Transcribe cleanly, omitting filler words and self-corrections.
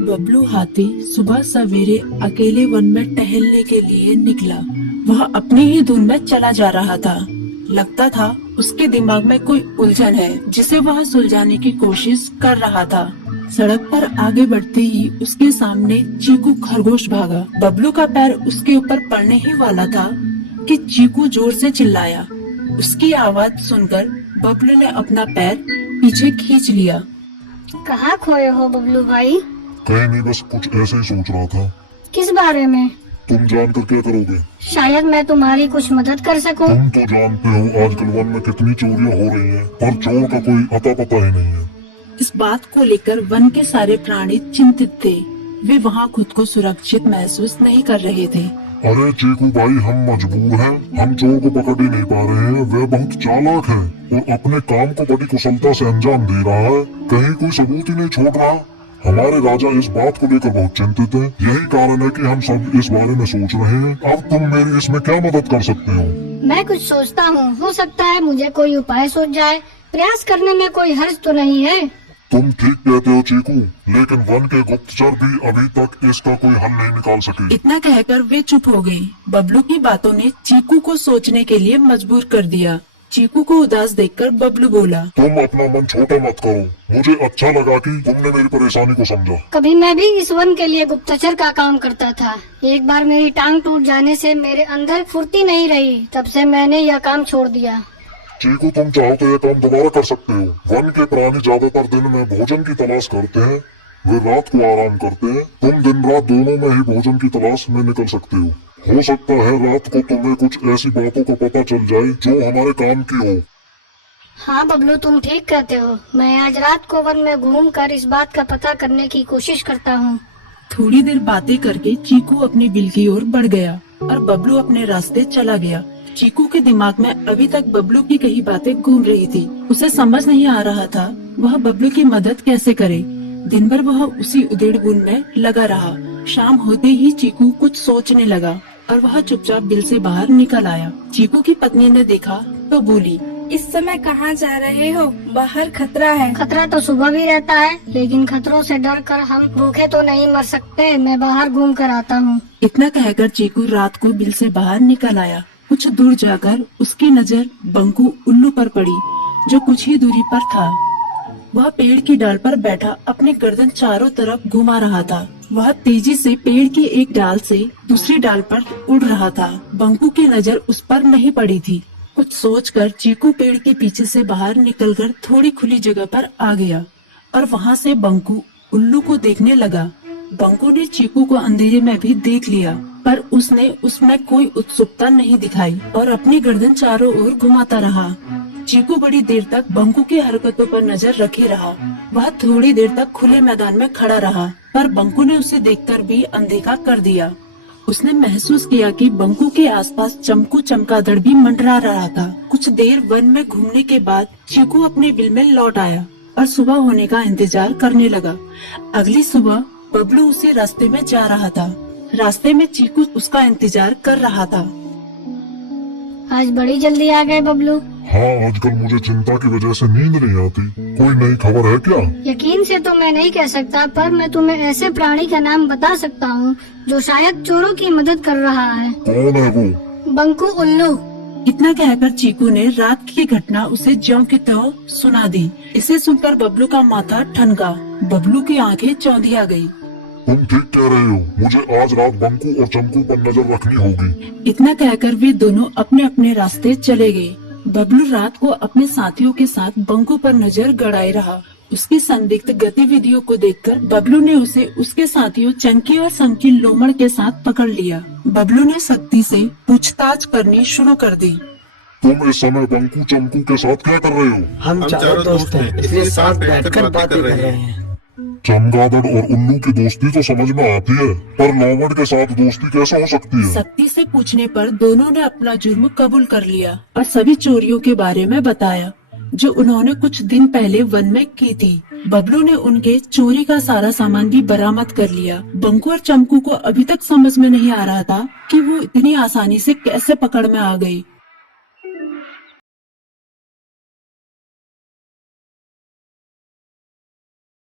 बबलू हाथी सुबह सवेरे अकेले वन में टहलने के लिए निकला। वह अपनी ही धुन में चला जा रहा था। लगता था उसके दिमाग में कोई उलझन है जिसे वह सुलझाने की कोशिश कर रहा था। सड़क पर आगे बढ़ते ही उसके सामने चीकू खरगोश भागा। बबलू का पैर उसके ऊपर पड़ने ही वाला था कि चीकू जोर से चिल्लाया। उसकी आवाज सुनकर बबलू ने अपना पैर पीछे खींच लिया। कहाँ खोए हो बबलू भाई? कहीं नहीं, बस कुछ ऐसे ही सोच रहा था। किस बारे में? तुम जानकर क्या करोगे? शायद मैं तुम्हारी कुछ मदद कर सकूं। तुम तो जानते हो आजकल वन में कितनी चोरियां हो रही हैं, पर चोर का कोई अता पता ही नहीं है। इस बात को लेकर वन के सारे प्राणी चिंतित थे। वे वहाँ खुद को सुरक्षित महसूस नहीं कर रहे थे। अरे चीकू भाई, हम मजबूर हैं। हम चोर को पकड़ ही नहीं पा रहे हैं। वह बहुत चालाक है और अपने काम को बड़ी कुशलता से अंजाम दे रहा है। कहीं कोई सबूत ही नहीं छोड़ रहा। हमारे राजा इस बात को लेकर बहुत चिंतित हैं। यही कारण है कि हम सब इस बारे में सोच रहे हैं। अब तुम मेरी इसमें क्या मदद कर सकते हो? मैं कुछ सोचता हूँ, हो सकता है मुझे कोई उपाय सूझ जाए। प्रयास करने में कोई हर्ज तो नहीं है। तुम ठीक कहते हो चीकू, लेकिन वन के गुप्तचर भी अभी तक इसका कोई हल नहीं निकाल सके। इतना कहकर वे चुप हो गए। बबलू की बातों ने चीकू को सोचने के लिए मजबूर कर दिया। चीकू को उदास देखकर बबलू बोला, तुम अपना मन छोटा मत करो। मुझे अच्छा लगा कि तुमने मेरी परेशानी को समझा। कभी मैं भी इस वन के लिए गुप्तचर का काम करता था। एक बार मेरी टांग टूट जाने से मेरे अंदर फुर्ती नहीं रही। तब से मैंने यह काम छोड़ दिया। चीकू, तुम चाहो तो यह काम दोबारा कर सकते हो। वन के प्राणी ज्यादातर दिन में भोजन की तलाश करते हैं, वे रात को आराम करते हैं। तुम दिन रात दोनों में ही भोजन की तलाश में निकल सकते हो। हो सकता है रात को तुम्हें कुछ ऐसी बातों का पता चल जाए जो हमारे काम की हो। हाँ बबलू, तुम ठीक कहते हो। मैं आज रात को वन में घूमकर इस बात का पता करने की कोशिश करता हूँ। थोड़ी देर बातें करके चीकू अपनी बिल की ओर बढ़ गया और बबलू अपने रास्ते चला गया। चीकू के दिमाग में अभी तक बबलू की कई बातें घूम रही थी। उसे समझ नहीं आ रहा था वह बबलू की मदद कैसे करे। दिन भर वह उसी उधेड़-बुन में लगा रहा। शाम होते ही चीकू कुछ सोचने लगा और वह चुपचाप बिल से बाहर निकल आया। चीकू की पत्नी ने देखा तो बोली, इस समय कहाँ जा रहे हो? बाहर खतरा है। खतरा तो सुबह भी रहता है, लेकिन खतरों से डर कर हम भूखे तो नहीं मर सकते। मैं बाहर घूम कर आता हूँ। इतना कहकर चीकू रात को बिल से बाहर निकल आया। कुछ दूर जाकर उसकी नजर बंकू उल्लू पर पड़ी, जो कुछ ही दूरी पर था। वह पेड़ की डाल पर बैठा अपनी गर्दन चारों तरफ घुमा रहा था। वह तेजी से पेड़ की एक डाल से दूसरी डाल पर उड़ रहा था। बंकू की नजर उस पर नहीं पड़ी थी। कुछ सोचकर चीकू पेड़ के पीछे से बाहर निकलकर थोड़ी खुली जगह पर आ गया और वहाँ से बंकू उल्लू को देखने लगा। बंकू ने चीकू को अंधेरे में भी देख लिया, पर उसने उसमें कोई उत्सुकता नहीं दिखाई और अपनी गर्दन चारों ओर घुमाता रहा। चीकू बड़ी देर तक बंकू की हरकतों पर नजर रखे रहा। वह थोड़ी देर तक खुले मैदान में खड़ा रहा, पर बंकू ने उसे देखकर भी अनदेखा कर दिया। उसने महसूस किया कि बंकू के आसपास चमकू चमगादड़ भी मंडरा रहा था। कुछ देर वन में घूमने के बाद चीकू अपने बिल में लौट आया और सुबह होने का इंतजार करने लगा। अगली सुबह बबलू उसी रास्ते में जा रहा था। रास्ते में चीकू उसका इंतजार कर रहा था। आज बड़ी जल्दी आ गए बबलू। हाँ, आजकल मुझे चिंता की वजह से नींद नहीं आती। कोई नई खबर है क्या? यकीन से तो मैं नहीं कह सकता, पर मैं तुम्हें ऐसे प्राणी का नाम बता सकता हूँ जो शायद चोरों की मदद कर रहा है। कौन है वो? बंकू उल्लू। इतना कहकर चीकू ने रात की घटना उसे ज्यों की त्यों सुना दी। इसे सुनकर बबलू का माथा ठनका। बबलू की आंखें चौंधिया गई। तुम ठीक कह रहे हो। मुझे आज रात बंकू और चमकू पर नजर रखनी होगी। इतना कहकर वे दोनों अपने अपने रास्ते चले गए। बबलू रात को अपने साथियों के साथ बंकू पर नजर गड़ाए रहा। उसकी संदिग्ध गतिविधियों को देखकर बबलू ने उसे उसके साथियों चंकी और संकी लोमड़ के साथ पकड़ लिया। बबलू ने सख्ती से पूछताछ करनी शुरू कर दी। तुम इस समय बंकू चमकू के साथ क्या कर रहे हो? हम चारों दोस्त हैं, इसलिए साथ बैठकर बातें कर रहे हैं। चमगादड़ और उल्लू की दोस्ती तो समझ में आती है, पर लोमड़ के साथ दोस्ती कैसे हो सकती है? सख्ती से पूछने पर दोनों ने अपना जुर्म कबूल कर लिया और सभी चोरियों के बारे में बताया जो उन्होंने कुछ दिन पहले वन में की थी। बबलू ने उनके चोरी का सारा सामान भी बरामद कर लिया। बंकू और चमकू को अभी तक समझ में नहीं आ रहा था कि वो इतनी आसानी से कैसे पकड़ में आ गए।